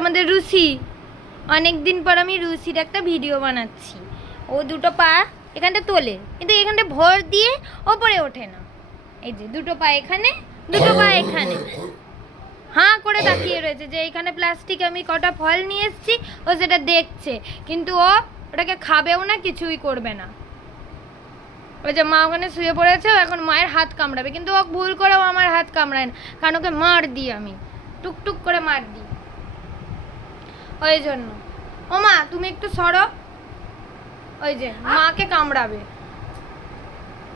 আমাদের রুসি, অনেকদিন পর আমি রুসির একটা ভিডিও বানাচ্ছি। ও দুটো পা এখানটা তোলে, কিন্তু এখানটা ভর দিয়ে ওপরে ওঠে না। এই যে দুটো পা এখানে, দুটো পা এখানে, হাঁ করে তাকিয়ে রয়েছে যে এখানে প্লাস্টিক আমি কটা ফল নিয়ে এসেছি। ও সেটা দেখছে, কিন্তু ও ওটাকে খাবেও না, কিছুই করবে না। ওই যে মা ওখানে শুয়ে পড়েছে, এখন মায়ের হাত কামড়াবে, কিন্তু ও ভুল করেও আমার হাত কামড়ায় না, কারণ ওকে মার দিই, আমি টুকটুক করে মার দিই। ওই জন্য ও মা তুমি একটু সরো, ওই যে মাকে কামড়াবে,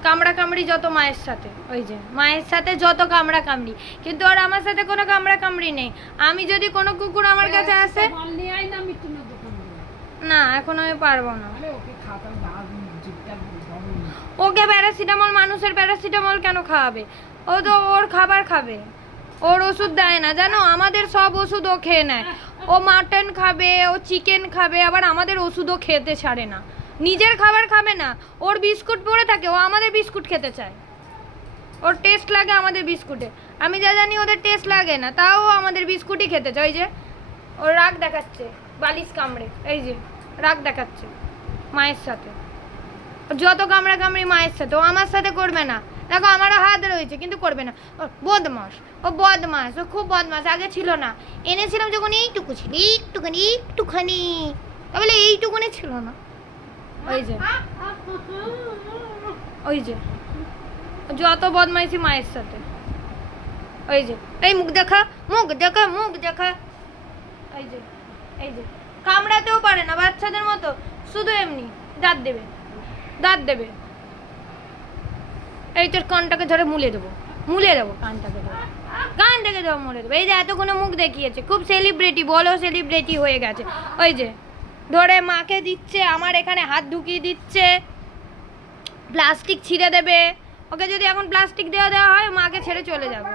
কামড়া কামড়ি যত মায়ের সাথে, ওই যে মায়ের সাথে যত কামড়া কামড়ি, কিন্তু আর আমার সাথে কোনো কামড়া কামড়ি নেই। আমি যদি কোনো কুকুর আমার কাছে আসে, না এখন আমি পারবো না। ওকে প্যারাসিটামল, মানুষের প্যারাসিটামল কেন খাওয়াবে? ও তো ওর খাবার খাবে, ওর ওষুধ দেয় না জানো, আমাদের সব ওষুধ ও খেয়ে নেয়। ও মাটন খাবে, ও চিকেন খাবে, আবার আমাদের ওষুধও খেতে ছাড়ে না। নিজের খাবার খাবে না, ওর বিস্কুট পড়ে থাকে, ও আমাদের বিস্কুট খেতে চায়। ওর টেস্ট লাগে আমাদের বিস্কুটে, আমি যা জানি ওদের টেস্ট লাগে না, তাও আমাদের বিস্কুটই খেতে চায়। ওই যে ওর রাগ দেখাচ্ছে বালিশ কামড়ে, এই যে রাগ দেখাচ্ছে মায়ের সাথে, যত কামড়া কামড়ি মায়ের সাথে, ও আমার সাথে করবে না। দেখো আমারও হাত রয়েছে, কিন্তু করবে না। ও বদমাস, ও বদমাস, ও খুব বদমাস। আগে ছিল না, এনেছিলাম যখন এইটুকু ছিল, একটুখানি তাহলে এইটুকুনি ছিল না। ওই যে ওই যে যত বদমাইশি মায়ের সাথে, ওই যে এই মুখ দেখা, মুখ দেখা, মুখ দেখা, এই যে এই যে কামড়াতেও পারে না বাচ্চাদের মতো, শুধু এমনি দাঁত দেবে, দাঁত দেবে। এই তোর কানটাকে ধরে মুলে দেবো, মুলে দেবো কানটাকে ধরে, কানটাকে ধরে মুলে দেবো। এই যে এতক্ষণে মুখ দেখিয়েছে, খুব সেলিব্রিটি, বলো সেলিব্রিটি হয়ে গেছে। ওই যে ধরে মাকে দিচ্ছে, আমার এখানে হাত ঢুকিয়ে দিচ্ছে, প্লাস্টিক ছিঁড়ে দেবে। ওকে যদি এখন প্লাস্টিক দেওয়া হয়, মাকে ছেড়ে চলে যাবে।